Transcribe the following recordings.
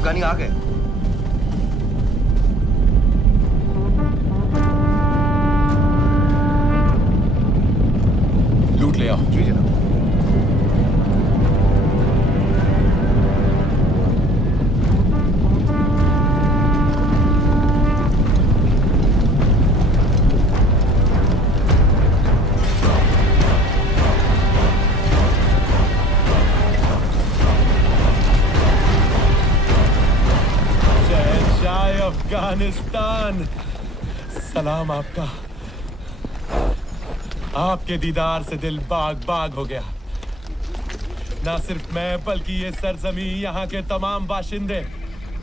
अफगानी आ गए। लूट ले आओ। जी जनाब। अफगानिस्तान, सलाम आपका। आपके दीदार से दिल बाग बाग हो गया। ना सिर्फ मैं बल्कि ये सरजमी, यहाँ के तमाम बाशिंदे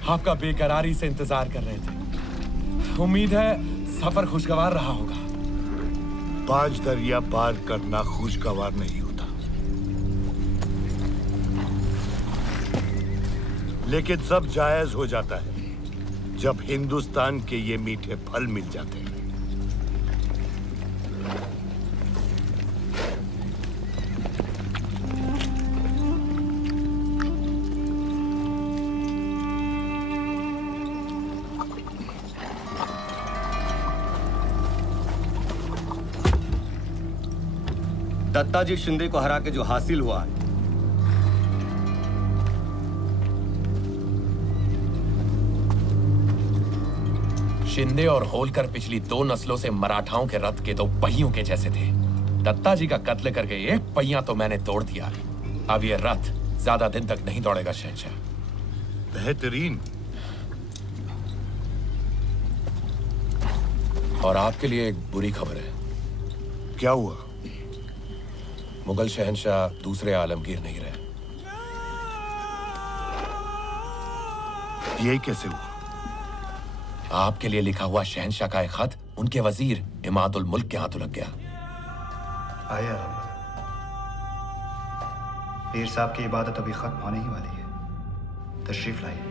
आपका बेकरारी से इंतजार कर रहे थे। उम्मीद है सफर खुशगवार रहा होगा। 5 दरिया पार करना खुशगवार नहीं होता, लेकिन सब जायज हो जाता है जब हिंदुस्तान के ये मीठे फल मिल जाते हैं। दत्ता जी शिंदे को हरा के जो हासिल हुआ है, शिंदे और होलकर पिछली 2 नस्लों से मराठाओं के रथ के 2 पहियों के जैसे थे। दत्ता जी का कत्ल करके 1 पहिया तो मैंने तोड़ दिया। अब ये रथ ज्यादा दिन तक नहीं दौड़ेगा शहंशाह। बेहतरीन। और आपके लिए एक बुरी खबर है। क्या हुआ? मुगल शहंशाह दूसरे आलमगीर नहीं रहे। ये कैसे हुआ? आपके लिए लिखा हुआ शहंशाह का एक खत उनके वजीर इमादुल मुल्क के हाथों लग गया। आया पीर साहब की इबादत अभी खत्म होने ही वाली है। तशरीफ लाइए।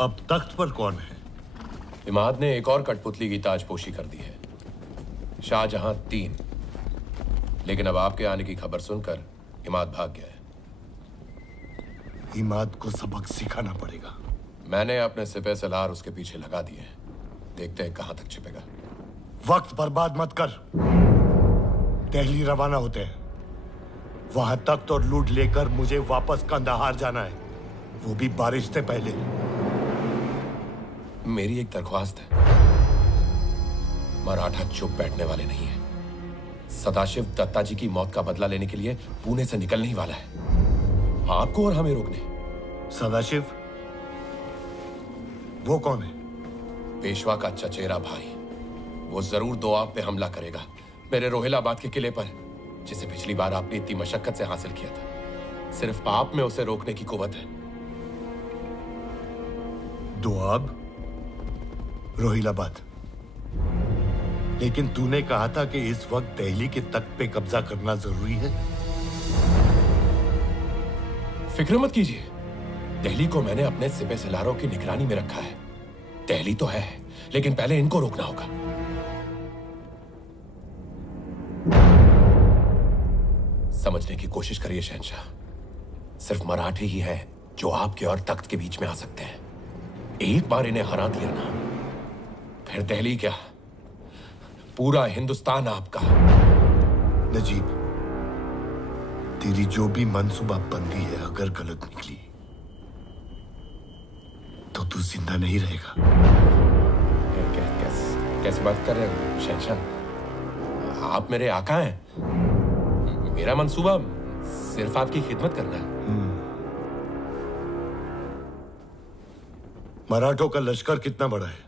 अब तख्त पर कौन है? इमाद ने एक और कठपुतली की ताजपोशी कर दी है। शाहजहां 3, लेकिन अब आपके आने की खबर सुनकर इमाद भाग गया है। इमाद को सबक सिखाना पड़ेगा। मैंने अपने सिपह सलार उसके पीछे लगा दिए हैं। देखते हैं कहां तक छिपेगा। वक्त बर्बाद मत कर। दिल्ली रवाना होते हैं। वहां तख्त और लूट लेकर मुझे वापस कंदाहार जाना है, वो भी बारिश से पहले। मेरी एक दरख्वास्त है। मराठा चुप बैठने वाले नहीं है। सदाशिव दत्ता जी की मौत का बदला लेने के लिए पुणे से निकलने ही वाला है। आपको और हमें रोकने। सदाशिव? वो कौन है? पेशवा का चचेरा भाई। वो जरूर दोआब पे हमला करेगा, मेरे रोहिलाबाद के किले पर, जिसे पिछली बार आपने इतनी मशक्कत से हासिल किया था। सिर्फ आप में उसे रोकने की कुव्वत है। दोआब? रोहिलाबाद? लेकिन तूने कहा था कि इस वक्त दिल्ली के तख्त पे कब्जा करना जरूरी है। फिक्र मत कीजिए, दिल्ली को मैंने अपने सिपह सलारों की निगरानी में रखा है। दिल्ली तो है, लेकिन पहले इनको रोकना होगा। समझने की कोशिश करिए शहंशाह, सिर्फ मराठी ही है जो आपके और तख्त के बीच में आ सकते हैं। एक बार इन्हें हरा दिया ना, फिर दिल्ली क्या, पूरा हिंदुस्तान आपका। नजीब, तेरी जो भी मनसूबा बंदी है अगर गलत निकली तो तू जिंदा नहीं रहेगा। कैसे बात कर रहे हैं शहंशाह? आप मेरे आका हैं। मेरा मंसूबा सिर्फ आपकी खिदमत करना है। मराठों का लश्कर कितना बड़ा है?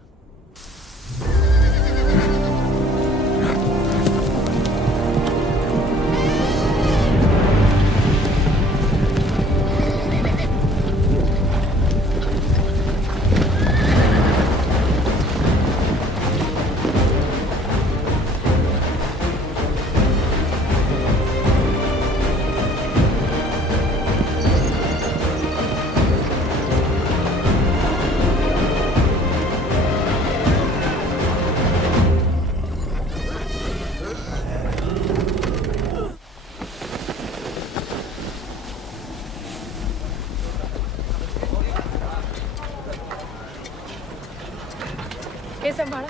हे संभाला।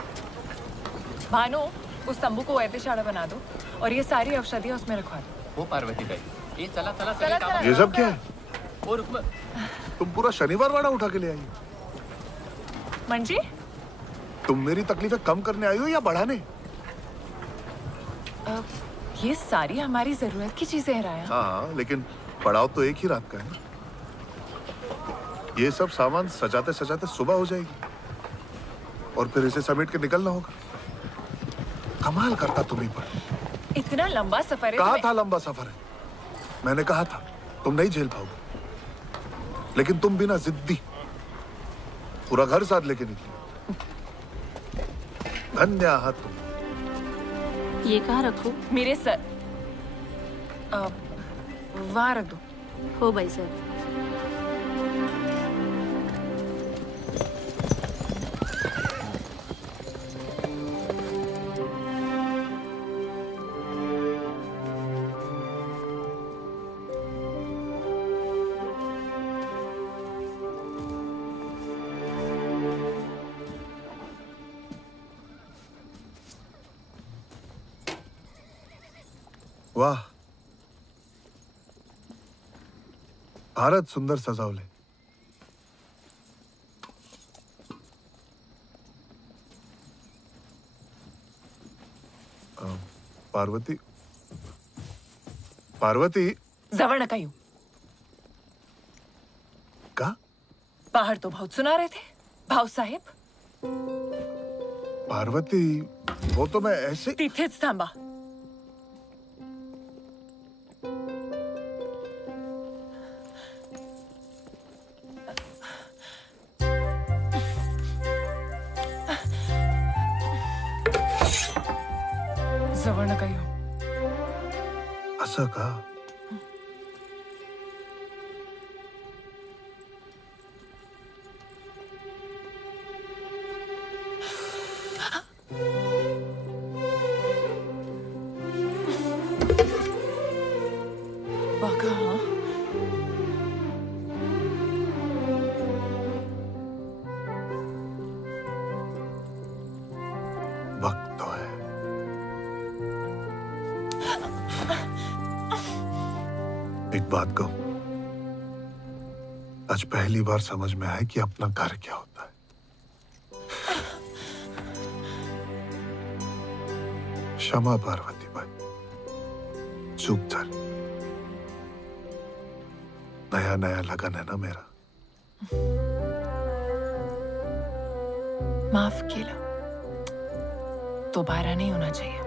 भानु, उस तंबू को ऐतिशाड़ा बना दो और ये सारी औषधियाँ उसमें रखवा दो। हो पार्वती ताई, ये चला चला चला, चला। ये सब क्या है? वो रुक्म तुम पूरा शनिवार वाड़ा उठा के ले आई हो। मंजी, तुम मेरी तकलीफें कम करने आई हो या बढ़ाने? ये सारी हमारी जरूरत की चीजें हैं राया। हाँ, लेकिन पड़ाव तो एक ही रात का है ना। ये सब सामान सजाते सजाते सुबह हो जाएगी और फिर इसे समेट के निकलना होगा। कमाल करता तुम्हीं पर। इतना लंबा सफर है। कहा था लंबा सफर है, मैंने कहा था तुम नहीं झेल पाओगे, लेकिन तुम बिना जिद्दी पूरा घर साथ लेके निकली। धन्य हाथ तुम। ये कहाँ रखूं? मेरे सर वहां रख दो। हो भाई सर। वाह, भारत सुंदर सजावले। पार्वती, पार्वती जवळ नका येऊ। का? बाहर तो बहुत सुना रहे थे भाऊ साहेब। पार्वती, वो तो मैं ऐसे। तिथेच थांबा। जवळ नका येऊ। असं का? बघा हं. वक्त तो है। एक बात कहूं, आज पहली बार समझ में आया कि अपना घर क्या होता है। क्षमा पार्वती बाई, चूक झाली। नया नया लगन है ना मेरा। माफ केलं. दोबारा नहीं होना चाहिए.